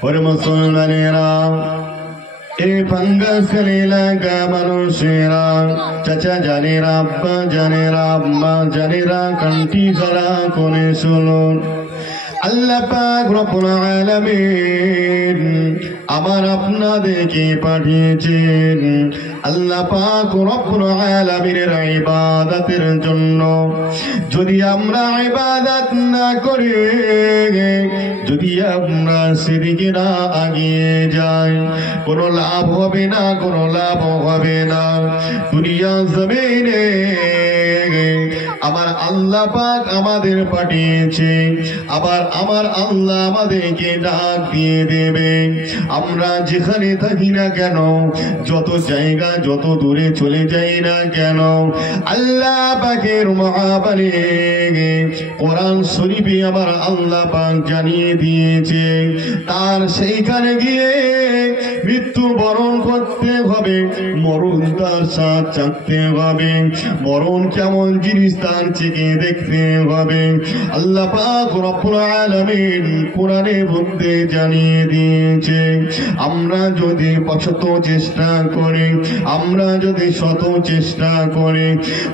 ওরে মুসলমানেরা, এই ফাঙ্গাসের এলাকা মানুষেরা, চাচা জানেরা, আব্বা জানেরা, আম্মা জানেরা, কান্টি যারা কোনে শুনুন, আল্লাহ পাক রব্বুল আলামিন আমার আপনাদেরকে পাঠিয়েছেন আল্লাহ পাক রব্বুল আলামিনের ইবাদতের জন্য। যদি আমরা ইবাদত না করি, যদি আমরা সেদিকে না আগিয়ে যাই, কোনো লাভ হবে না, কোনো লাভ হবে না। দুনিয়া জমিনে আমার আল্লাহ পাক আমাদের পাঠিয়েছে, আবার আমার আল্লাহ আমাদেরকে ডাক দিয়ে দেবে। আমরা যেখানে থাকি না কেন, যত জায়গা, যত দূরে চলে যাই না কেন, আল্লাহ পাকের মহাবাণী কোরআন শরীফে আমার আল্লাহ পাক জানিয়ে দিয়েছে, তার সেইখানে গিয়ে মৃত্যু বরণ করতে হবে, মরণ তার স্বাদ চাকতে হবে, মরণ কেমন জিনিস তার চেখে দেখতে হবে। আল্লাহ পাক রব্বুল আলামিন কোরআনে মধ্যে জানিয়ে দিয়েছে, আমরা যদি শত চেষ্টা করি, আমরা যদি শত চেষ্টা করি,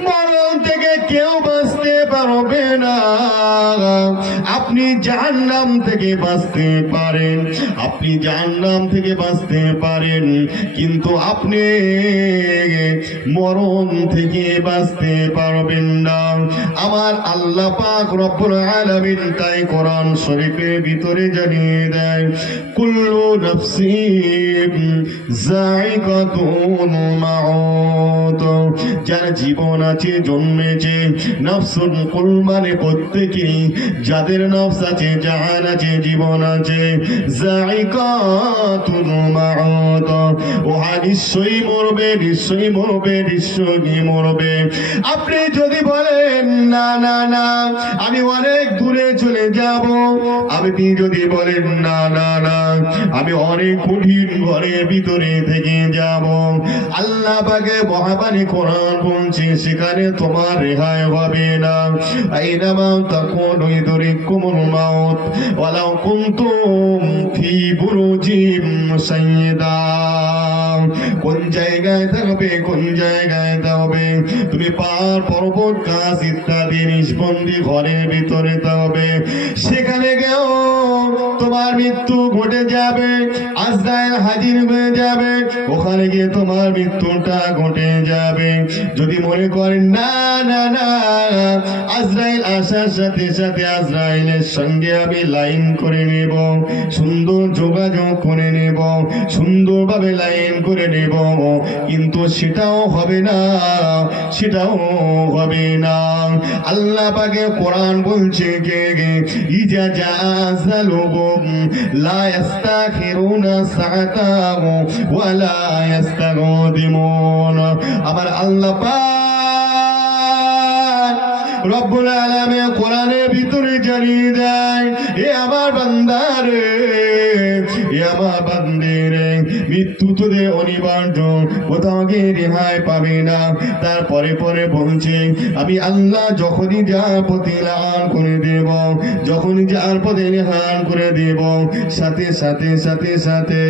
মরণ থেকে কেউ বাঁচতে পারবে না। আপনি জাহান্নাম থেকে বাঁচতে পারেন, আপনি জাহান্নাম থেকে বাঁচতে পারেন, কিন্তু আপনি মরণ থেকে বাঁচতে পারবেন না। আমার আল্লাহ পাক রব্বুল আলামিন তাই কোরআন শরীফের ভিতরে জানিয়ে দেয়, কুল্লু নাফসিন যায়িকাতুল মাউত, যার জীবন আছে, জন্মেছে, নফসুল কুল মানে প্রত্যেকেই, যাদের নফস আছে, জাহান আছে, জীবন আছে, যায়িকাতুল মাউত, ওহা নিশ্চয়ই মরবে, নিশ্চয়ই মরবে, নিশ্চয়ই মরবে। আপনি যদি বলেন না না না আমি অনেক দূরে চলে যাব, আপনি যদি বলেন না না না আমি অনেক কঠিন ঘরের ভিতরে থেকে যাব, আল্লাহ পাকে মহাবাণী কোরআন বলছে সেখানে তোমার রেহাই হবে না। আইনামা তাকুনু ইদরিকুমুল মাউত ওয়ালাউ কুনতুম ফি বুরুজিম মুশাইয়্যিদা। কোন জায়গায় থাকবে, কোন জায়গায় থাকবে, তুমি পাহাড় পর্বত গাছ ইত্যাদি নিষ্পন্দি ঘরের ভিতরে থাকবে, সেখানে গেও তোমার মৃত্যু ঘটে যাবে, আজরাইল হাজির হয়ে যাবে, ওখানে গিয়ে তোমার মৃত্যুটা ঘটে যাবে। যদি মনে করেন না না না আজরাইল আসার সাথে সাথে আজরাইলের সঙ্গে আমি লাইন করে নেব, সুন্দর যোগাযোগ করে নেব, সুন্দরভাবে লাইন করে নেব, কিন্তু সেটাও হবে না, সেটাও হবে না। আল্লাহ পাকে কোরআন বলছে কে ইজা জাযালুহুম লা ইস্তাখিরুনা সাআতাহু ওয়া লা ইস্তাগদিমুন। আমার আল্লাহ পাক রব্বুল আলামিন কোরআনের ভিতরে জানিয়ে দেয়, এ আমার বান্দারে, এ আমার বান্দিরে, মৃত্যু তোদের অনিবার্য, কোথাও গিয়ে রেহাই পাবে না। তারপরে পরে বলছে আমি আল্লাহ যখনই যার পথে লাগান করে দেব, যখনই যার পথে রেহান করে দেব, সাথে সাথে সাথে সাথে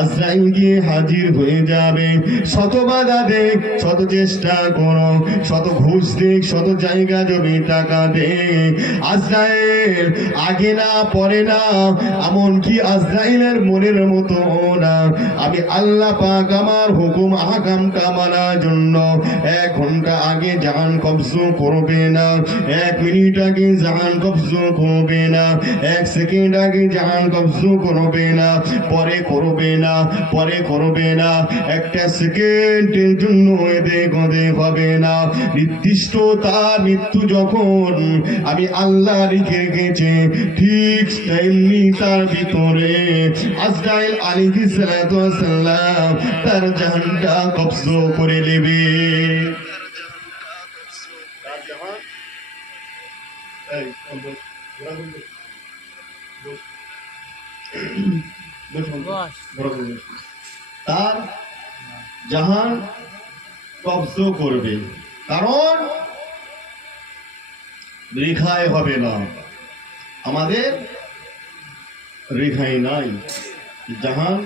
আজরাইল গিয়ে হাজির হয়ে যাবে। শত বাধা দেখ, শত চেষ্টা করো, শত ঘুষ দেখ, শত জায়গা জমি টাকা দে, আজরাইল আগে না পরে না, এমনকি আজরাইলের মনের মতো না। আমি আল্লাহ পাক আমার হুকুম আহকামটা মানার জন্য 1 ঘন্টা আগে জাহান কবজ করবে না, 1 মিনিট আগে জাহান কবজ করবে না, 1 সেকেন্ড আগে জাহান কবজ করবে না, পরে করবে না, পরে করবে না, একটা সেকেন্ডের জন্য এদিক ওদিক হবে না। নির্দিষ্ট তার মৃত্যু যখন আমি আল্লাহ লিখে রেখেছি, ঠিক তেমনি তার ভিতরে আজরাইল আলাইহিস সালাতু ওয়াস সালাম তার জাহানটা কবজ করে নেবে। তার জাহান কবজ করবে, কারণ রেখায় হবে না, আমাদের রেখায় নাই। জাহান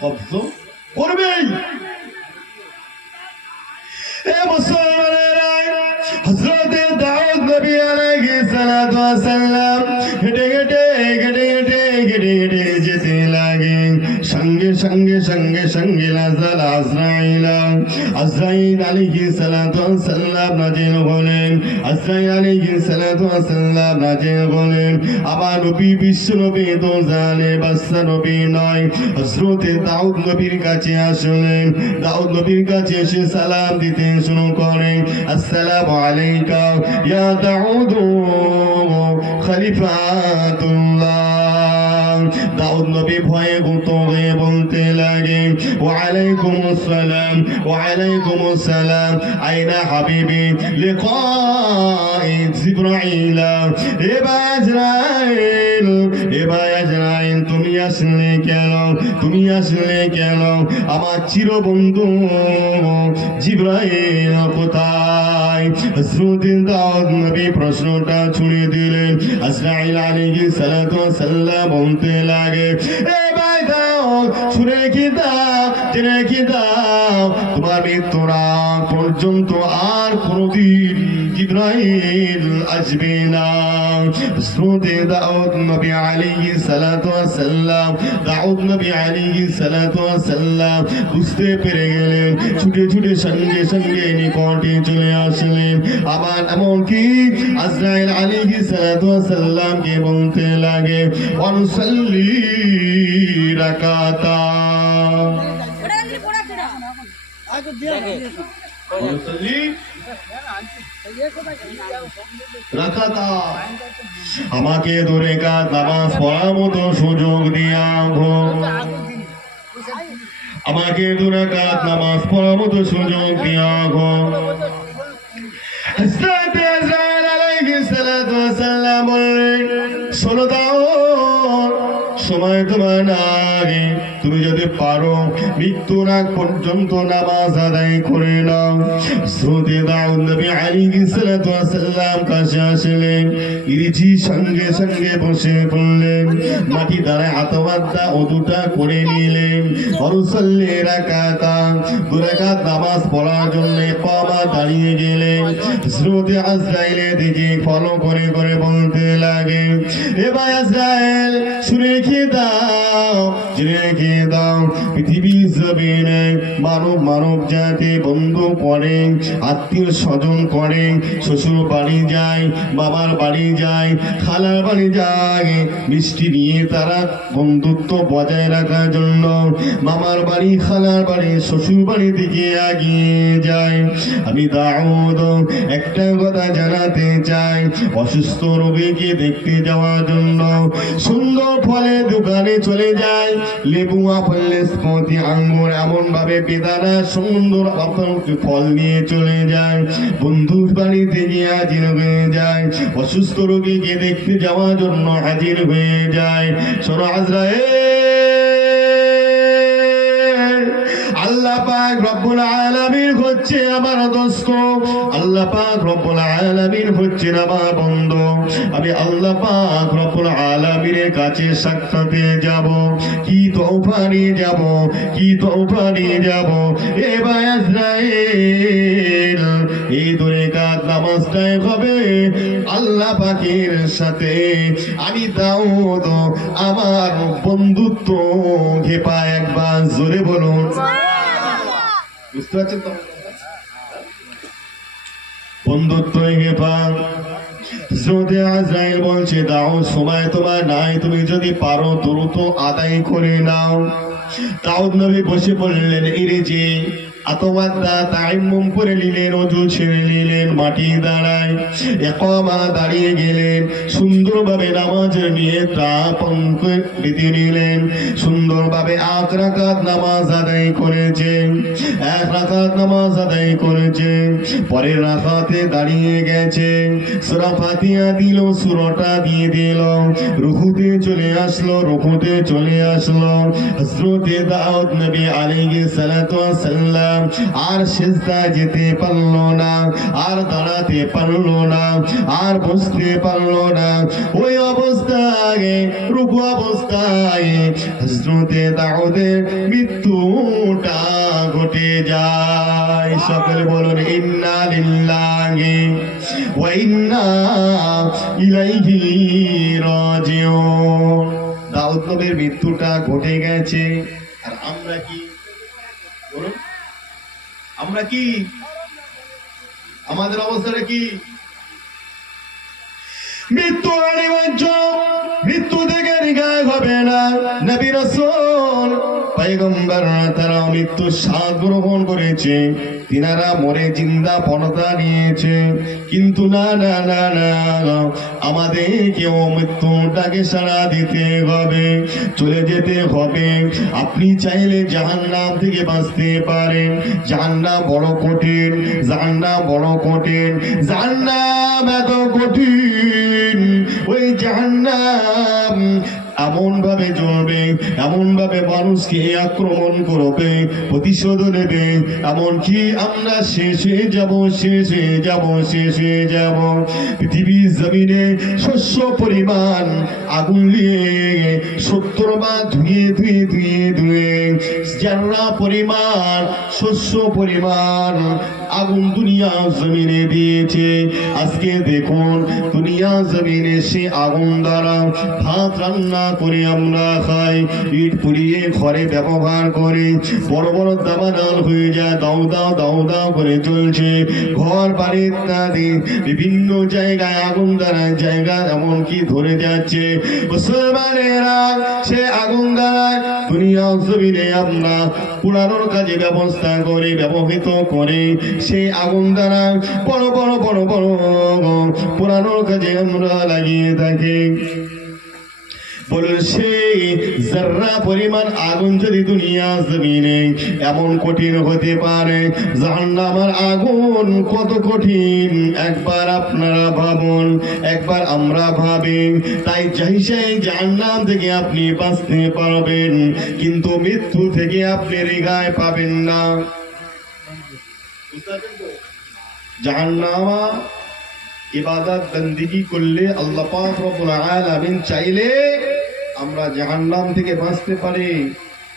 কব্জ করবেই। এ মুসলমানেরা, হযরত দাউদ নবী আলাইহিস সালাতু ওয়াস সালাম হেঁটে হেঁটে হেঁটে হেঁটে হেঁটে হেঁটে যেতে লাগে। সঙ্গে সঙ্গে সঙ্গে সঙ্গে নাযাল আজরাইল আলাইহিস সালাতু ওয়াস সালাম নাজিল হলেন। আজরাইল আলাইহিস সালাতু ওয়াস সালাম নাজিল হলেন। আমার নবী বিশ্ব নবী তো জানে বাদশা নবী নয়, হযরত দাউদ নবীর কাছে আসলেন। দাউদ নবীর কাছে এসে সালাম দিতে শুরু করেন। আসসালামু আলাইকা ইয়া দাউদ খলিফাতুল্লাহ। দাউদ নবী ভয়ে গুতো হয়ে বলতে লাগে, ওয়ালাইকুম আসসালাম ওয়ালাইকুম আসসালাম আইনা হাবিবি লিকাই জিবরাইল। এবার আজরাইল তুমি আসলে কেন, তুমি আসলে কেন? আমার চিরবন্ধু জিবরাইল কোথায়? হযরত দাউদ নবী প্রশ্নটা ছুড়ে দিলেন। আজরাইল আলাইহিস সালাতু ওয়াস সালাম বলতে লাগে, এ ভাই দাউদ, শুনে রেখে দাও, জেনে রেখে দাও, তোমার মৃত্যুর আগ পর্যন্ত আর কোনদিন জিবরাইল আসবে না। হযরত দাউদ নবী আলাইহিস সালাতু ওয়াস সালাম, দাউদ নবী আলাইহিস সালাতু ওয়াস সালাম বুঝতে পেরে গেলেন। ছুটে ছুটে সঙ্গে সঙ্গে নিকটে চলে আসলেন। আবার এমনকি আজরাইল আলাইহিস সালাতু ওয়াস সালামকে বলতে লাগে, অনুসল্লি রাকাতা, অনুসল্লি রাকাতা, আমাকে দূরে কাজ নামাজ পড়ার মতো সুযোগ দিয়া গো, আমাকে দূরে কাজ নামাজ পড়ার মতো সুযোগ দিয়া গো। হযরত আজরাইল আলাইহিস সালাতু ওয়াস সালাম বললেন, শোনো দাউদ, সময় তোমার আগে তুমি যদি পারো মৃত্যুর আগ পর্যন্ত নামাজ আদায় করে নাও। হযরত দাউদ নবী আলাইহিস সালাতু ওয়াস সালাম কাছে আসলেন। ইরিজি সঙ্গে সঙ্গে বসে পড়লেন। মাটি দ্বারা আতওয়াদ্দা ওযুটা করে নিলেন। অনুসল্লি রাকাতা, দুই রাকাত নামাজ পড়ার জন্য ইকামা দাঁড়িয়ে গেলেন। হযরত আজরাইলের দিকে ফলো করে করে বলতে লাগে, এবার আজরাইল শুনে রেখে দাও, জেনে রেখে দাও, পৃথিবীর জমিনে মানব জাতি বন্ধু করে, আত্মীয় স্বজন করে, শ্বশুর বাড়ি যায়, বাবার বাড়ি যায়, খালার বাড়ি যায়, মিষ্টি নিয়ে তারা বন্ধুত্ব বজায় রাখার জন্য মামার বাড়ি, খালার বাড়ি, শ্বশুর বাড়ি দিকে এগিয়ে যায়। আমি দাউদ একটা কথা জানাতে চাই, অসুস্থ রোগীকে দেখতে যাওয়ার জন্য সুন্দর ফলের দোকানে চলে যায়। লেবু, আপেল, নাশপাতি, আঙ্গুর এমন ভাবে বেদানা সুন্দর ফল নিয়ে চলে যায়। বন্ধুর বাড়িতে গিয়ে হাজির হয়ে যায়। অসুস্থ রোগীকে দেখতে যাওয়ার জন্য হাজির হয়ে যায়। শোনো আজরাইল, আল্লাহ পাক রব্বুল আলামিন হচ্ছে আমার দোস্ত, আল্লাহ পাক রব্বুল আলামিন হচ্ছেন আমার বন্ধু। আমি আল্লাহ পাক রব্বুল আলামিনের কাছে সাক্ষাতে যাব। কি তোফা নিয়ে যাব, কি তোফা নিয়ে যাব? এবার আজরাইল, এই দুই রাকাত নামাজটাই হবে আল্লাহ পাকের সাথে। আমি দাউদ আমার বন্ধুত্ব ঘেপা একবার জোরে বলুন। বুঝতে পারছেন তো? বন্ধুত্ব ঘেপা। হযরত আজরাইল বলছে, দাও, সময় তোমার নাই, তুমি যদি পারো দ্রুত আদায় করে নাও। দাউদ নবী বসে পড়লেন। ইরেজি আতওয়াদ্দা তায়াম্মুম করে নিলেন, ওযু ছেড়ে নিলেন, মাটি দাঁড়ায় ইকামা দাঁড়িয়ে গেলেন। সুন্দরভাবে নামাজ নিয়ে পঙ্ক বেঁধে নিলেন। সুন্দরভাবে 8 রাকাত নামাজ আদায় করেছেন। 1 রাকাত নামাজ আদায় করেছেন। পরের রাকাতে দাঁড়িয়ে গেছে, সূরা ফাতিহা দিল, সূরাটা দিয়ে দিল, রুকুতে চলে আসলো, রুকুতে চলে আসলো। হযরত দাউদ নবী আলাইহিস সালাতু ওয়াস সালাম আর সিজদা যেতে পারলো না, আর দাঁড়াতে পারলো না, আর বসতে পারলো না। ওই অবস্থায়, রুকু অবস্থায় হযরতে দাউদের মৃত্যুটা ঘটে যায়। সকলে বলুন ইন্না লিল্লাহি ওয়া ইন্না ইলাইহি রাজিউন। দাউদ নবীর মৃত্যুটা ঘটে গেছে, আর আমরা কি বলুন, আমরা কি, আমাদের অবস্থাটা কি? মৃত্যু অনিবার্য, মৃত্যু থেকে রেহাই হবে না। নবী রাসূল পয়গম্বর তারা মৃত্যুর স্বাদ গ্রহণ করেছে, তিনারা মরে জিন্দা পনতা নিয়েছে, কিন্তু না না না না, আমাদেরকেও মৃত্যুটাকে সাড়া দিতে হবে, চলে যেতে হবে। আপনি চাইলে জাহান্নাম থেকে বাঁচতে পারেন। জাহান্নাম বড় কঠিন, জাহান্নাম বড় কঠিন, জাহান্নাম এত কঠিন। ওই জাহান্নাম এমন ভাবে জ্বলবে, এমন ভাবে মানুষকে আক্রমণ করবে, প্রতিশোধ নেবে, এমনকি আমরা শেষ হয়ে যাব, শেষ হয়ে যাব, শেষ হয়ে যাব। পৃথিবীর জমিনে শস্য পরিমাণ আগুন নিয়ে 70 বার ধুয়ে ধুয়ে ধুয়ে ধুয়ে যারা পরিমাণ শস্য পরিমাণ আগুন দুনিয়া জমিনে দিয়েছে। আজকে দেখুন দুনিয়া জমিনে সে আগুন দ্বারা ভাত রান্না করে আমরা খাই, ইট পুড়িয়ে ঘরে ব্যবহার করে, বড় বড় দাবানল হয়ে যায়, দাও দাও দাও দাও করে চলছে। ঘর বাড়ি ইত্যাদি বিভিন্ন জায়গায় আগুন দ্বারা জায়গা এমনকি ধরে যাচ্ছে। মুসলমানেরা সে আগুন দ্বারা দুনিয়া জমিনে আমরা পুরানোর কাজে ব্যবস্থা করে, ব্যবহৃত করে, সেই আগুন দ্বারা বড় বড় বড় বড় পুরানোর কাজে আমরা লাগিয়ে থাকি। বলুন সেই যারা পরিমাণ আগুন যদি দুনিয়া জমিনে এমন কঠিন হতে পারে, জাহান্নামের আগুন কত কঠিন একবার আপনারা ভাবুন, একবার আমরা ভাবি। তাই সেই জাহান্নাম থেকে আপনি বাঁচতে পারবেন, কিন্তু মৃত্যু থেকে আপনি রেহাই পাবেন না। জাহান্নামা ইবাদত বন্দেগী করলে আল্লাহ পাক রব্বুল আলামিন চাইলে আমরা জাহান্নাম থেকে বাঁচতে পারি,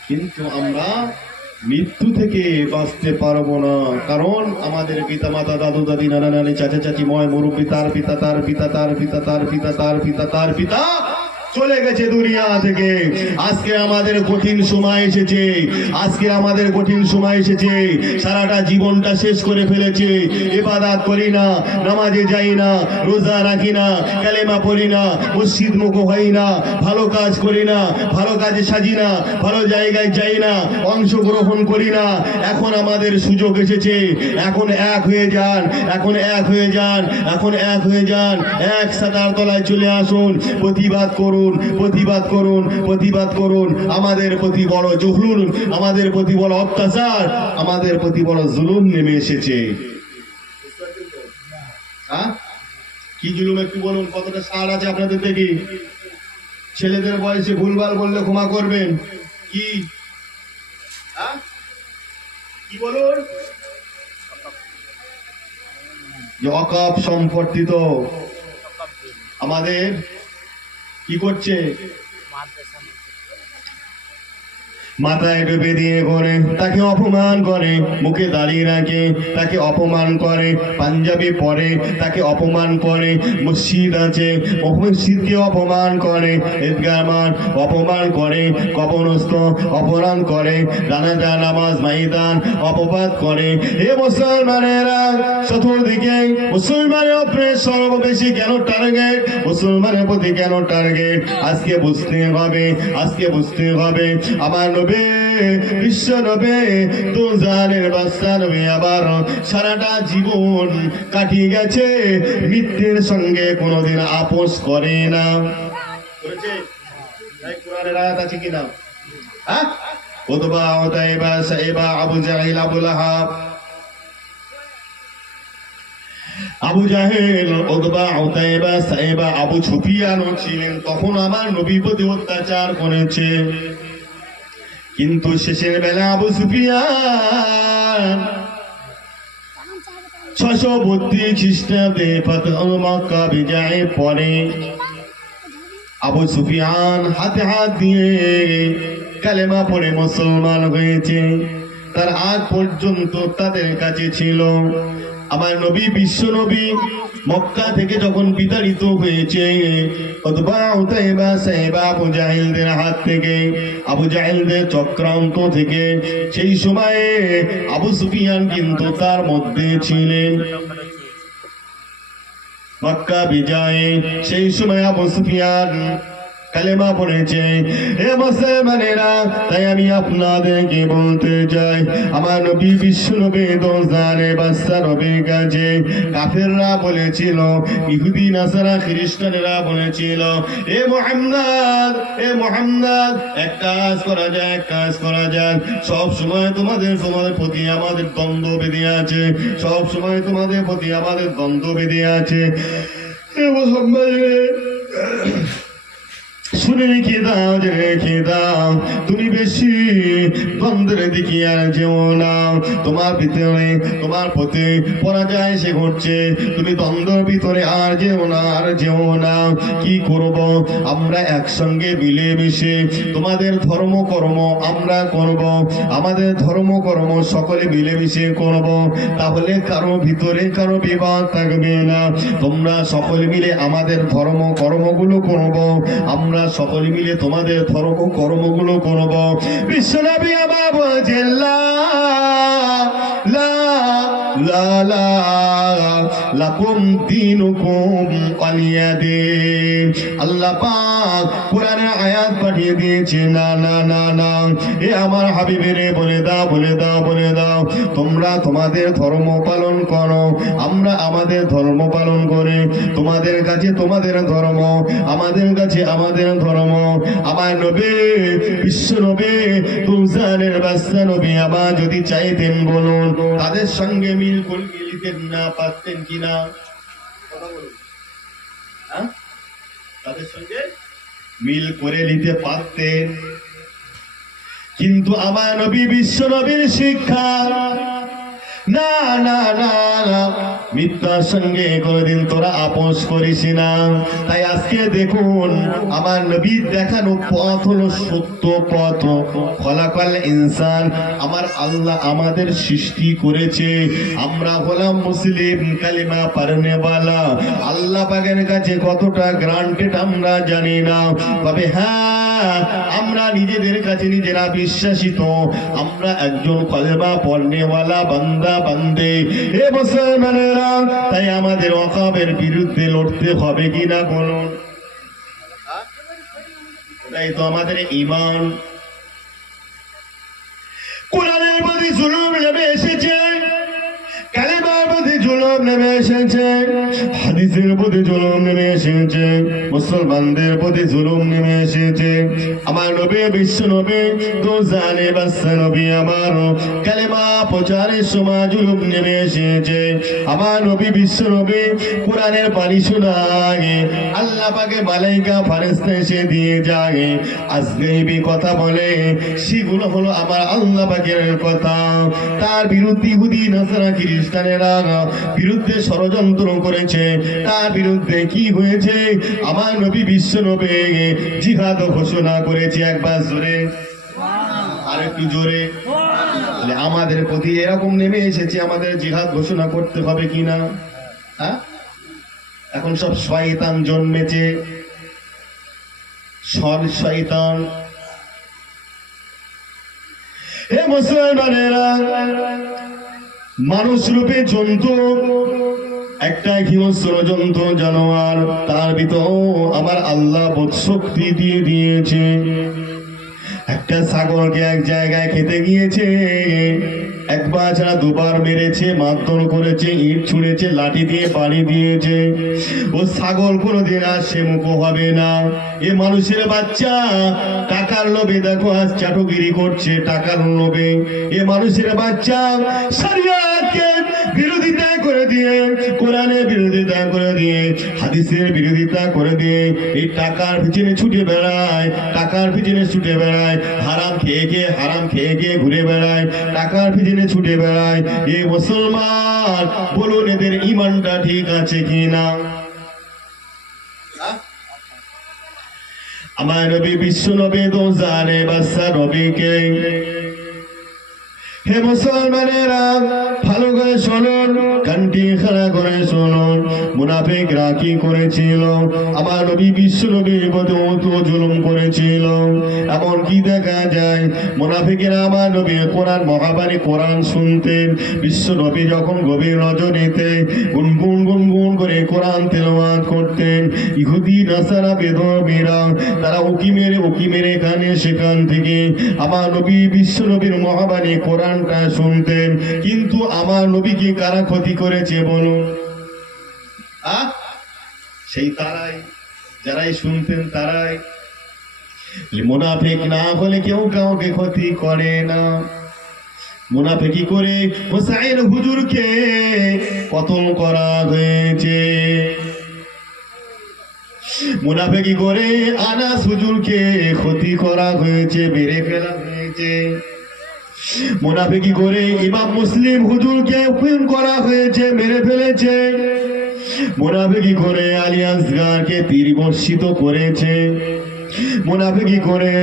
কিন্তু আমরা মৃত্যু থেকে বাঁচতে পারবো না। কারণ আমাদের পিতা মাতা, দাদু দাদি, নানা নানি, চাচা চাচি, ময় মুরব্বী, তার পিতা, তার পিতা, তার পিতা, তার পিতা, তার পিতা, তার পিতা চলে গেছে দুনিয়া থেকে। আজকে আমাদের কঠিন সময় এসেছে, আজকে আমাদের কঠিন সময় এসেছে। সারাটা জীবনটা শেষ করে ফেলেছে, ইবাদত করি না, নামাজে যাই না, রোজা রাখি না, কালেমা পড়ি না, মসজিদ মুখ হই না, ভালো কাজ করি না, ভালো কাজে সাজি না, ভালো জায়গায় যাই না, অংশগ্রহণ করি না। এখন আমাদের সুযোগ এসেছে, এখন এক হয়ে যান, এখন এক হয়ে যান, এখন এক হয়ে যান, এক ছাতার তলায় চলে আসুন, প্রতিবাদ করুন, প্রতিবাদ করুন, প্রতিবাদ করুন। আমাদের প্রতি বড় জুলুম, আমাদের প্রতি বড় অত্যাচার, আমাদের প্রতি বড় জুলুম নেমে এসেছে। কি জুলুম একটু বলুন, কতটা সার আছে আপনাদের দেখি। ছেলেদের বয়সে ভুলভাল বললে ক্ষমা করবেন, কি কি বলুন, যে অকাপ সম্পর্কিত আমাদের কি করছে, মাথায় ডুবে দিয়ে করে, তাকে অপমান করে, মুখে দাঁড়িয়ে রাখে, তাকে অপমান করে, পাঞ্জাবি পরে তাকে অপমান করে, মসজিদ আছে মসজিদকে অপমান করে, ঈদগাহ মাঠ অপমান করে, কবরস্থ অপমান করে, জানাজা নামাজ ময়দান অপবাদ করে। হে মুসলমানেরা, চতুর্দিকে মুসলমানের উপরে সর্ববেশি কেন টার্গেট, মুসলমানের প্রতি কেন টার্গেট? আজকে বুঝতে হবে, আজকে বুঝতে হবে। আমার বিশ্ব নবে তো জানের বাচ্চা নবে, আবার সারাটা জীবন কাটিয়ে গেছে, মৃত্যুর সঙ্গে কোনোদিন আপোষ করে না। কোরআনের আয়াত আছে কিনা? উতবা, উতাইবা, সাইবা, আবু জাহিল, আবু লাহাব, আবু জাহেল, উতবা, উতাইবা, সাইবা, আবু সুফিয়ান ছিলেন, তখন আমার নবী প্রতি অত্যাচার করেছে। কিন্তু শেষের বেলা আবু সুফিয়ান 632 খ্রিস্টাব্দে ফাতহুল মক্কা বিজয়ের পরে আবু সুফিয়ান হাতে হাত দিয়ে কালেমা পড়ে মুসলমান হয়েছে। তার আগ পর্যন্ত তাদের কাছে ছিল আমার নবী, বিশ্ব নবী মক্কা থেকে যখন বিতাড়িত হয়েছে আবু জাহেলদের হাত থেকে, আবু জাহেলদের চক্রান্ত থেকে, সেই সময়ে আবু সুফিয়ান কিন্তু তার মধ্যে ছিলেন। মক্কা বিজয়ে সেই সময় আবু সুফিয়ান কালেমা পড়েছে। হে মুসলমানেরা, তাই আমি আপনাদেরকে বলতে চাই, আমার নবী বিশ্ব নবী দোজানে বাদশা নবীর কাছে কাফেররা বলেছিল, ইহুদি নাসারা খ্রিস্টানেরা বলেছিল, এ মুহাম্মদ, এ মুহাম্মদ, এক কাজ করা যায়, এক কাজ করা যায়, সব সময় তোমাদের প্রতি আমাদের দ্বন্দ্ব বেঁধে আছে, সব সময় তোমাদের প্রতি আমাদের দ্বন্দ্ব বেঁধে আছে। হে মুহাম্মদ, শুনে রেখে দাও, যে রেখে দাও, তুমি বেশি দ্বন্দ্বের দিকে আর যেও না। তোমার ভিতরে তোমার প্রতি পরাজয় সে ঘটছে, তুমি দ্বন্দ্বের ভিতরে আর যেও না, আর যেও না। কি করব? আমরা একসঙ্গে মিলেমিশে তোমাদের ধর্ম কর্ম আমরা করব, আমাদের ধর্ম কর্ম সকলে মিলেমিশে করব, তাহলে কারো ভিতরে কারো বিবাদ থাকবে না। তোমরা সকলে মিলে আমাদের ধর্ম কর্মগুলো করব, আমরা সকলে মিলে তোমাদের ধর্ম কর্মগুলো করব। বিশ্বনবী আমার বলছেন, লা লা লা লা লাকুম দীনুকুম ওয়ালিয়া দীন। আল্লাহ পাক কোরআনের আয়াত পাঠিয়ে দিয়েছে, না না না না, এ আমার হাবিবেরে বলে দাও, বলে দাও, বলে দাও, তোমরা তোমাদের ধর্ম পালন করো, আমরা আমাদের ধর্ম পালন করে, তোমাদের কাছে তোমাদের ধর্ম, আমাদের কাছে আমাদের ধর্ম। আমার নবী বিশ্ব নবী তুজানের বাদশা নবী আবার যদি চাইতেন, বলুন তাদের সঙ্গে মিল করে নিতেন না পারতেন কিনা? কথা বলুন, তাদের সঙ্গে মিল করে নিতে পারতেন, কিন্তু আমার নবী বিশ্ব নবীর শিক্ষা, না না না না, মিথ্যার সঙ্গে কোনদিন তোরা আপোষ করিস না। তাই আজকে দেখুন, আমার নবীর দেখানো পথ হলো সত্য পথ। খলাকাল ইনসান, আমার আল্লাহ আমাদের সৃষ্টি করেছে, আমরা হলাম মুসলিম, কালিমা পড়নেওয়ালা। আল্লাহ পাকের কাছে কতটা গ্রান্টেড আমরা জানি না, তবে হ্যাঁ, আমরা নিজেদের কাছে নিজেরা বিশ্বাসিত, আমরা একজন কালিমা পড়নেওয়ালা বান্দা বান্দে। হে মুসলমানেরা, তাই আমাদের ওয়াকাবের বিরুদ্ধে লড়তে হবে কিনা বলুন? তাই তো আমাদের ঈমান। কোরআনের প্রতি জুলুম নেমে এসেছে, কালেমার প্রতি জুলুম নেমে এসেছে, হাদিসের প্রতি জুলুম নেমে এসেছে, মুসলমানদের প্রতি জুলুম নেমে এসেছে। আমার নবী বিশ্ব নবী দোজানে বাদশা নবী আমার কালেমা প্রচারের সময় জুলুম নেমে এসেছে। আমার নবী বিশ্ব নবী কোরআনের বাণী শোনায়, আল্লাহ পাকে মালাইকা ফেরেশতা এসে দিয়ে যায়, আজগাইবি কথা বলে, সেগুলো হলো আমার আল্লাহ পাকের কথা। তার বিরুদ্ধে ইহুদি নাসারা খ্রিস্টানেরা বিরুদ্ধে ষড়যন্ত্র করেছে, তার বিরুদ্ধে কি হয়েছে? আমার নবী বিশ্ব নবী জিহাদ ঘোষণা করেছে। একবার জোরে, আর একটু জোরে। আমাদের প্রতি এরকম নেমে এসেছে, আমাদের জিহাদ ঘোষণা করতে হবে কিনা? হ্যাঁ, এখন সব শয়তান জন্মেছে, সব শয়তান। হে মুসলমানেরা, মানুষ রূপে জন্তু, একটা হিংস্র জন্তু, জানোয়ার, তার ভিতর আমার আল্লাহ বোধ শক্তি দিয়ে দিয়েছে। একটা ছাগলকে এক জায়গায় খেতে গিয়েছে, একবার ছাড়া দুবার মেরেছে, মারধর করেছে, ইট ছুঁড়েছে, লাঠি দিয়ে বাড়ি দিয়েছে। ও ছাগল কোনোদিন আর সে মুখ হবে না। এ মানুষের বাচ্চা টাকার লোভে দেখো আজ চাটুগিরি করছে, টাকার লোভে। এ মানুষের বাচ্চা শরিয়াতকে বিরোধিতা করে দিয়ে, কোরআনের বিরোধিতা করে দিয়ে, হাদিসের বিরোধিতা করে দিয়ে এই টাকার পিছনে ছুটে বেড়ায়, টাকার পিছনে ছুটে বেড়ায়, হারাম খেয়ে খেয়ে ঘুরে বেড়ায়, টাকার পিছনে ছুটে বেড়ায়। এই মুসলমান বলুন এদের ইমানটা ঠিক আছে কিনা? আমার নবী বিশ্ব নবী তো জানে বাচ্চা নবীকে। হে মুসলমানেরা ভালো করে শুনুন, কানটি খাড়া করে শুনুন। মুনাফিকরা কি করেছিল? আমার নবী বিশ্ব নবীর প্রতি অত জুলুম করেছিল। এমন কি দেখা যায় মুনাফিকেরা আমার নবীর কোরআন মহাবাণী কোরআন শুনতেন। বিশ্ব নবী যখন গভীর রজনীতে গুনগুন করে কোরআন তেলাওয়াত করতেন, ইহুদি নাসারা বেদবীরা তারা উকি মেরে এখানে সেখান থেকে আমার নবী বিশ্ব নবীর মহাবাণী কোরআনটা শুনতেন। কিন্তু আমার নবীকে কারা ক্ষতি করেছে বলুন? সেই তারাই, যারাই শুনতেন তারাই। মুনাফিক না হলে কেউ কাউকে ক্ষতি করে না। মুনাফিকি করে হোসাইন হুজুরকে কতল করা হয়েছে, মুনাফিকি করে আনাস হুজুরকে ক্ষতি করা হয়েছে, মেরে ফেলা হয়েছে। মুনাফিকি করে ইমাম মুসলিম হুজুরকে খুন করা হয়েছে, মেরে ফেলেছে। মুনাফিকি করে আলী আসগারকে তীর বর্ষিত করেছে। মুনাফিকি করে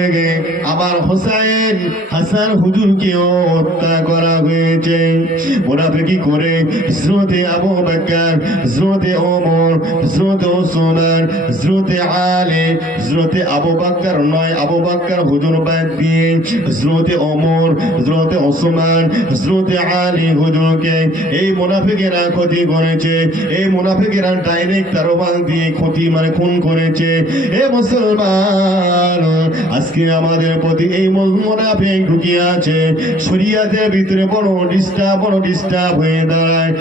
আমার হোসেন হাসান হুজুরকেও হত্যা করা হয়েছে। মুনাফিকি করে হযরতে আবু বকর, হযরতে ওমর, হযরতে ওসমান, হযরতে আলী, হযরতে আবু বকর নয়, আবু বকর হুজুর বাদ দিয়ে হযরতে ওমর, হযরতে ওসমান, হযরতে আলী হুজুরকে এই মুনাফিকেরা ক্ষতি করেছে। এই মুনাফিকেরা ডাইরেক্ট তরবাল দিয়ে ক্ষতি মানে খুন করেছে। এ মুসলমান, আজকে আমাদের প্রতি এই মুনাফিক ঢুকিয়ে আছে। শরিয়াতের ভিতরে বড় ডিস্টার্ব হয়ে দাঁড়ায়,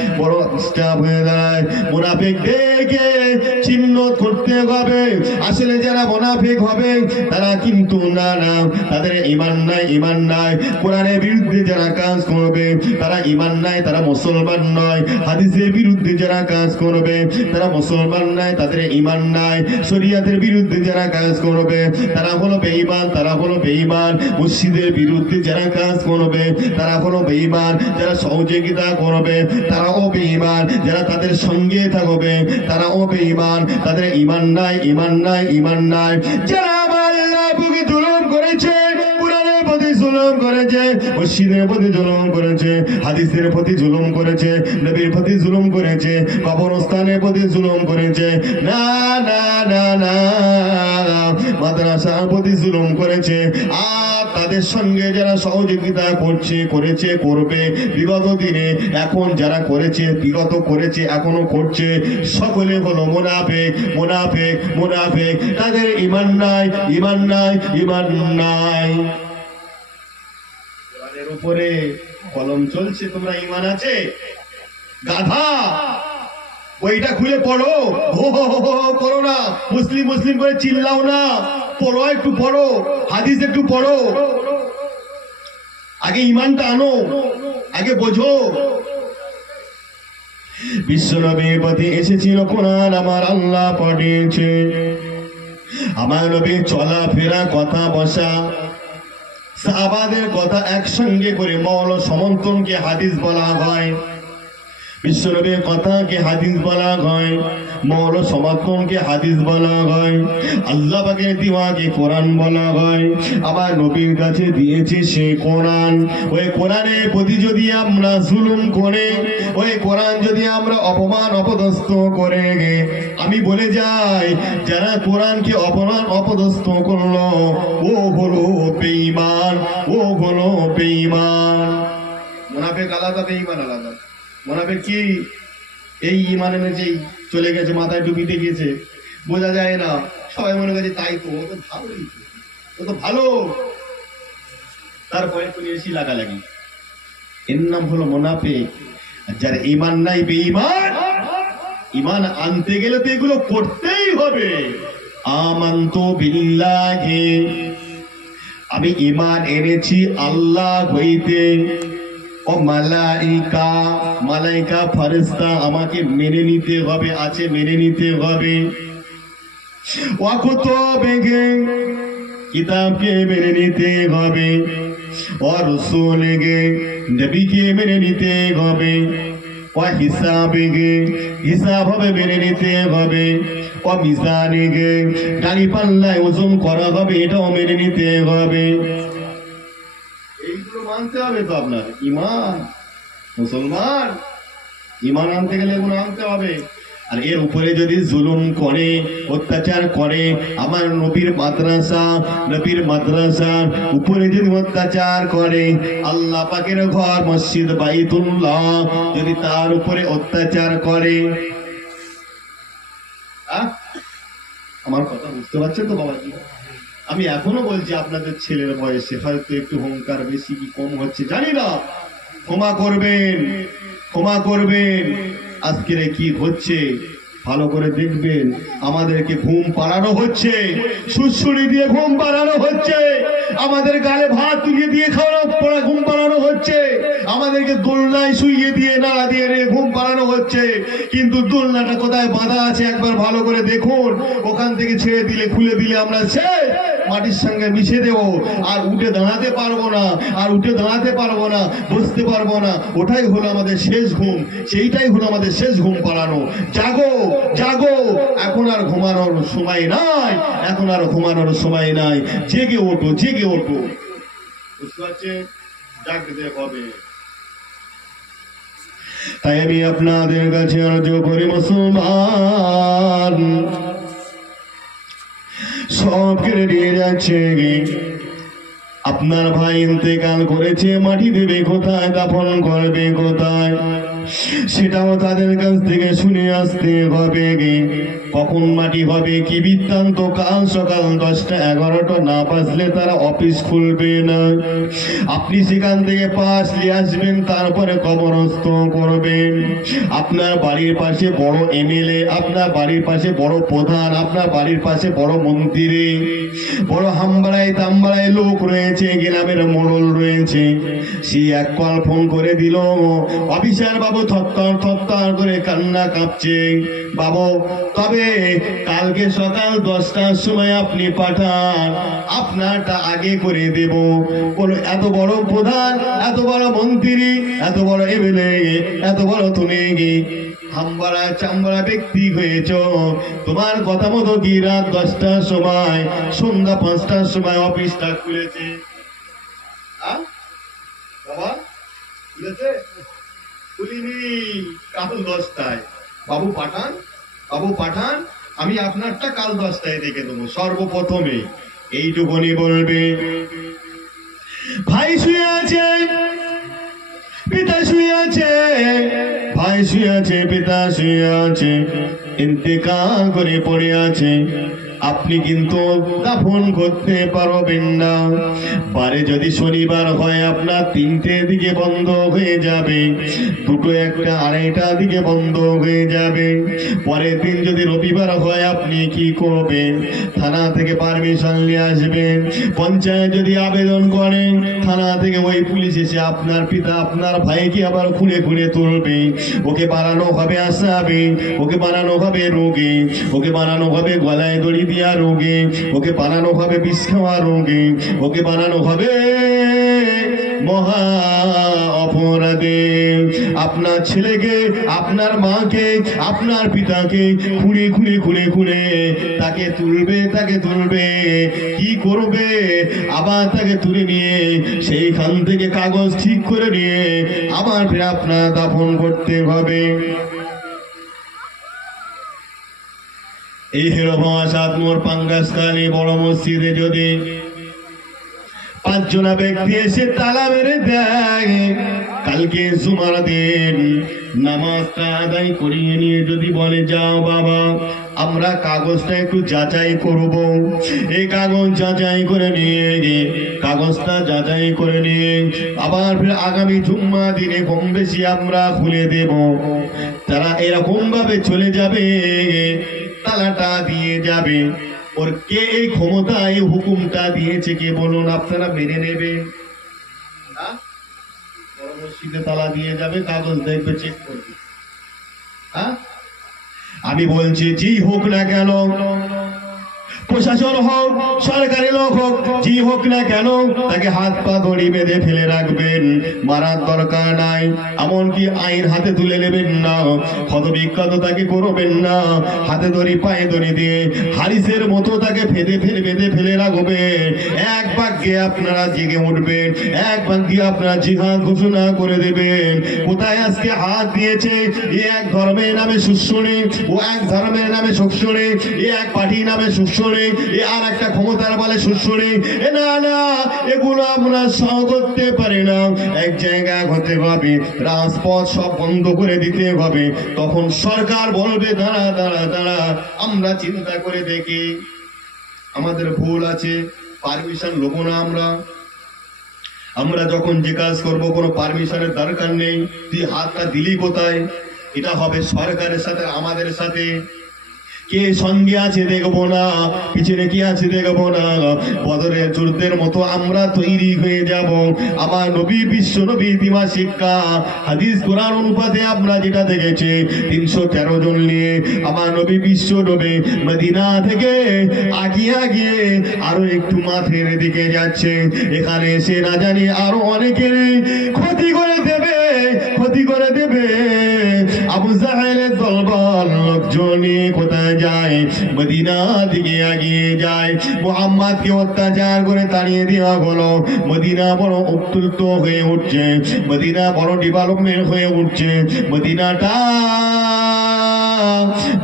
মুনাফিক দেখে চিহ্নিত করতে হবে। আসলে যারা মুনাফিক হবে তারা কিন্তু না, তাদের ঈমান নাই। কোরআনের বিরুদ্ধে যারা কাজ করবে তারা ঈমান নাই, তারা মুসলমান নয়। হাদিসের বিরুদ্ধে যারা কাজ করবে তারা মুসলমান নাই, তাদের ঈমান নাই। শরিয়াতের বিরুদ্ধে যারা কাজ করবে তারা হলো বেঈমান। মসজিদের বিরুদ্ধে যারা কাজ করবে তারা হলো বেঈমান। যারা সহযোগিতা করবে তারাও বেঈমান। যারা তাদের সঙ্গে থাকবে তারাও বেঈমান। তাদের ঈমান নাই। যারা আল্লাহর প্রতি জুলুম করেছে, কোরআনের প্রতি জুলুম করেছে, মসজিদের প্রতি জুলুম করেছে, হাদিসের প্রতি জুলুম করেছে, নবীর প্রতি জুলুম করেছে, কবরস্থানের প্রতি জুলুম করেছে, না মাদ্রাসার প্রতি জুলুম করেছে, আর তাদের সঙ্গে যারা সহযোগিতা করবে বিগত দিনে, এখন যারা করেছে, বিগত করেছে, এখনো করছে, সকলে হলো মুনাফিক। তাদের ঈমান নাই। কোরআনের উপরে কলম চলছে, তোমরা ঈমান আছে? গাধা, বইটা খুলে পড়ো, হো করো না, মুসলিম করে চিল্লাও না, পড়ো, একটু পড়ো, হাদিস একটু পড়ো, আগে ঈমানটা আনো, আগে বোঝো। বিশ্বনবীর প্রতি এসেছিল কোরআন, আমার আল্লাহ পাঠিয়েছে। আমার নবীর চলাফেরা, কথা বসা, সাহাবাদের কথা একসঙ্গে করে মৌল সমর্থনকে হাদিস বলা হয়। বিশ্বনবীর কথাকে হাদিস বলা হয়, মৌল সমর্থনকে হাদিস বলা হয়, আল্লাহ পাকের দিওয়াকে কোরআন বলা হয়। আমার নবীর কাছে দিয়েছে সেই কোরআন। ওই কোরআনের প্রতি যদি আমরা জুলুম করে, ওই কোরআন যদি আমরা অপমান অপদস্থ করে, আমি বলে যাই যারা কোরআনকে অপমান অপদস্থ করলো ও হলো বেঈমান। মুনাফিক আলাদা, বেঈমান আলাদা। মুনাফিক কি এই ঈমান এনেছেই চলে গেছে, মাথায় ডুবিতে গেছে, বোঝা যায় না, সবাই মনে করছে তাই তো, ও তো ভালো, তারপরে তুমি এসি লাগালাগি। এর নাম হলো মুনাফিক। আর যার ঈমান নাই, বেঈমান, ঈমান আনতে গেলে তো এগুলো করতেই হবে। আমান্তু বিল্লাহি, আমি ঈমান এনেছি আল্লাহ হইতে, ও মালাইকা, মালাইকা ফেরেশতা আমাকে মেনে নিতে হবে, আছে মেনে নিতে হবে। ওয়া কুতুবিহি, কিতাবকে মেনে নিতে হবে। ও রাসূলিহি, নবীকে মেনে নিতে হবে। ও হিসাবিহি, হিসাব হবে মেনে নিতে হবে। ও মিজানিহি, গাড়ি পাল্লায় ওজন করা হবে, এটাও মেনে নিতে হবে। এইগুলো মানতে হবে তো আপনার ঈমান। মুসলমান ঈমান আনতে গেলে এগুলো আনতে হবে। আর এর উপরে যদি জুলুম করে, অত্যাচার করে, আমার নবীর মাদ্রাসার উপরে যদি অত্যাচার করে, আল্লাহ পাকের ঘর মসজিদ বাইতুল্লাহ যদি তার উপরে অত্যাচার করে, আমার কথা বুঝতে পারছেন তো বাবাজি? আমি এখনো বলছি আপনাদের ছেলের বয়সে হয়তো একটু হুঙ্কার বেশি কি কম হচ্ছে জানি না, ক্ষমা করবেন, ক্ষমা করবেন। আজকের কি হচ্ছে ভালো করে দেখবেন। আমাদেরকে ঘুম পাড়ানো হচ্ছে, সুড়সুড়ি দিয়ে ঘুম পাড়ানো হচ্ছে, আমাদের গালে ভাত তুলিয়ে দিয়ে খাওয়ানো ঘুম পাড়ানো হচ্ছে, আমাদেরকে দোলনায় শুইয়ে দিয়ে নাড়া দিয়ে ঘুম পাড়ানো হচ্ছে। কিন্তু দোলনাটা কোথায় বাঁধা আছে একবার ভালো করে দেখুন। ওখান থেকে ছেড়ে দিলে, খুলে দিলে আমরা শেষ, মাটির সঙ্গে মিশে দেব। আর উঠে দাঁড়াতে পারবো না, আর উঠে দাঁড়াতে পারবো না, বসতে পারবো না। ওটাই হলো আমাদের শেষ ঘুম, সেইটাই হলো আমাদের শেষ ঘুম পাড়ানো। জাগো, জাগো, এখন আর ঘুমানোর সময় নাই, এখন আর ঘুমানোর সময় নাই। জেগে ওঠো, জেগে ওঠো। বুঝতে পারছেন? জাগতে হবে। তাই আমি আপনাদের কাছে আরজ করি, মুসলমান সব কেড়ে নিয়ে যাচ্ছে। আপনার ভাই ইন্তেকাল করেছে, মাটি দেবে কোথায়, দাফন করবে কোথায়, সেটাও তাদের কাছ থেকে শুনে আসতে হবে। কখন মাটি হবে, কি বৃত্তান্ত, কাল সকাল 10টা 11টা না বাজলে তারা অফিস খুলবে না। আপনি সেখান থেকে পাশ নিয়ে আসবেন, তারপরে কবরস্থ করবেন। আপনার বাড়ির পাশে বড় এমএলএ, আপনার বাড়ির পাশে বড় প্রধান, আপনার বাড়ির পাশে বড় মন্ত্রী, বড় হামবাড়াই তামবাড়াই লোক রয়েছে, গ্রামের মোড়ল রয়েছে। সে এক কল ফোন করে দিল, অফিসার বাবু থরথর থরথর করে কান্না কাঁপছে, বাবু তবে কালকে সকাল 10টার সময় আপনি পাঠান, আপনারটা আগে করে দেব। বলো এত বড় প্রধান, এত বড় মন্ত্রী, এত বড় এমএলএ, এত বড় তুমি হামবাড়া চামড়া ব্যক্তি হয়েছ, তোমার কথা মতো কি রাত 10টার সময়, সন্ধ্যা 5টার সময় অফিসটা খুলেছে? বাবা খুলেছে? খুলিনি, কাল 10টায়। বাবু পাঠান, বাবু পাঠান, আমি আপনারটা কাল 10টায় দেখে দেবো। সর্বপ্রথমে এইটুকুনি বলবে, ভাই শুয়ে আছে, পিতা শুয়ে আছে, ভাই শুয়ে আছে, পিতা শুয়ে আছে, ইন্তেকাল করে পড়ে আছে, আপনি কিন্তু দাফন করতে পারবেন না। বারে যদি শনিবার হয় আপনার 3টের দিকে বন্ধ হয়ে যাবে, 2টো 1টা 2:30টার দিকে বন্ধ হয়ে যাবে। পরের দিন যদি রবিবার হয় আপনি কি করবেন? থানা থেকে পারমিশন নিয়ে আসবেন। পঞ্চায়েত যদি আবেদন করেন, থানা থেকে ওই পুলিশ এসে আপনার পিতা আপনার ভাইকে আবার খুলে খুলে তুলবে। ওকে বানানো হবে আসামি, ওকে বানানো হবে রোগী, ওকে বানানো হবে গলায় দড়ি দিয়া রোগী, ওকে বানানো হবে বিষ খাওয়া রোগী, ওকে বানানো হবে মহা অপরাধী। আপনার ছেলেকে, আপনার মাকে, আপনার পিতাকে খুঁড়ে খুঁড়ে খুঁড়ে খুঁড়ে তাকে তুলবে, তাকে তুলবে, কি করবে? আবার তাকে তুলে নিয়ে সেইখান থেকে কাগজ ঠিক করে নিয়ে আবার ফিরে আপনার দাফন করতে হবে। এই হিরো বাবা সাতমোর পাঙ্গাসখালী বড় মসজিদে যদি 5 জনা ব্যক্তি এসে তালা মেরে দেয়, কালকে জুমার দিন নামাজটা আদায় করিয়ে নিয়ে যদি বলে, যাও বাবা আমরা কাগজটা একটু যাচাই করব। এই কাগজ যাচাই করে নিয়ে কাগজটা যাচাই করে নিয়ে আবার ফির আগামী জুম্মা দিনে কম বেশি আমরা খুলে দেব। তারা এরকম ভাবে চলে যাবে, তালাটা দিয়ে যাবে। ওর কে এই ক্ষমতা, এই হুকুমটা দিয়েছে কে বলুন? আপনারা মেনে নেবেন না? মসজিদে তালা দিয়ে যাবে, কাগজ দেখবে, চেক করবে। আমি বলছি জি হোক না কেন, প্রশাসন হোক, সরকারি লোক হোক, জি হোক না কেন, তাকে হাত পা দড়ি বেঁধে ফেলে রাখবেন, মারার দরকার নাই। এমনকি আইন হাতে তুলে নেবেন না, ক্ষতবিক্ষত তাকে করবেন না, হাতে দড়ি পায়ে দড়ি দিয়ে হারিসের মতো তাকে বেঁধে ফেলে রাখবে। এক বাক্যে আপনারা জেগে উঠবেন, এক বাক্যে আপনারা জিহাদ ঘোষণা করে দেবেন। কোথায় আজকে হাত দিয়েছে? এ এক ধর্মের নামে শুশ্রূষণী, ও এক ধর্মের নামে শুশ্রূষণী, এ এক পার্টির নামে শুশ্রূষণী, এ আর একটা ক্ষমতার বলে শুশ্রূষণী। না না, এগুলো আমরা সহ করতে পারি না। এক জায়গায় হতে হবে, রাজপথ সব বন্ধ করে দিতে হবে। তখন সরকার বলবে দাঁড়া দাঁড়া দাঁড়া, আমরা চিন্তা করে দেখি আমাদের ভুল আছে, পারমিশন লোক না আমরা যখন যে কাজ করবো কোনো পারমিশনের দরকার নেই। তুই হাতটা দিলি কোথায়? এটা হবে সরকারের সাথে আমাদের সাথে। কে সঙ্গে আছে দেখবো না, পিছনে কি আছে দেখবো না। বদরের যুদ্ধের মতো আমরা তৈরি হয়ে যাব। আমার নবী, বিশ্ব নবী দিমা শিক্ষা হাদিস কোরআন অনুপাতে আমরা যেটা দেখেছি, 313 জন নিয়ে আমার নবী বিশ্ব নবী মদিনা থেকে আগিয়ে আরো একটু মাঠের দিকে যাচ্ছে। এখানে এসে না জানি আরো অনেকের ক্ষতি করে দেবে। আবু জাহেলের দলবল লোকজনই কোথায় যায়? মদিনা দিকে এগিয়ে যায়। মুহাম্মদকে অত্যাচার করে তাড়িয়ে দেওয়া হলো। মদিনা বড় উত্তপ্ত হয়ে উঠছে, মদিনা বড় ডেভেলপমেন্ট হয়ে উঠছে। মদিনাটা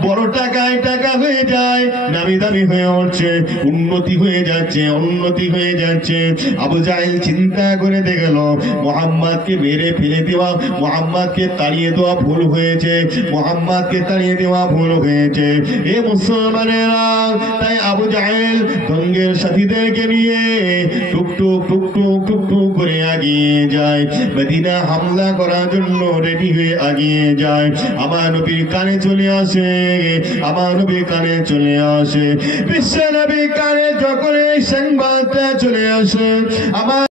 বড় টাকা হয়ে যায়, দামি হয়ে উঠছে, উন্নতি হয়ে যাচ্ছে। আবু জাহেল চিন্তা করে দেখল মুহাম্মদকে মেরে ফেলে দেওয়া, মুহাম্মদকে তাড়িয়ে দেওয়া ভুল হয়েছে। এ মুসলমানেরা, তাই আবু জাহেল সঙ্গের সাথীদেরকে নিয়ে টুকটুক করে আগিয়ে যায়। মদিনা হামলা করার জন্য রেডি হয়ে আগিয়ে যায়। আমার নবীর কানে চলে আসে, বিশ্ব নবীর কানে যখন এই সংবাদটা চলে আসে, আমার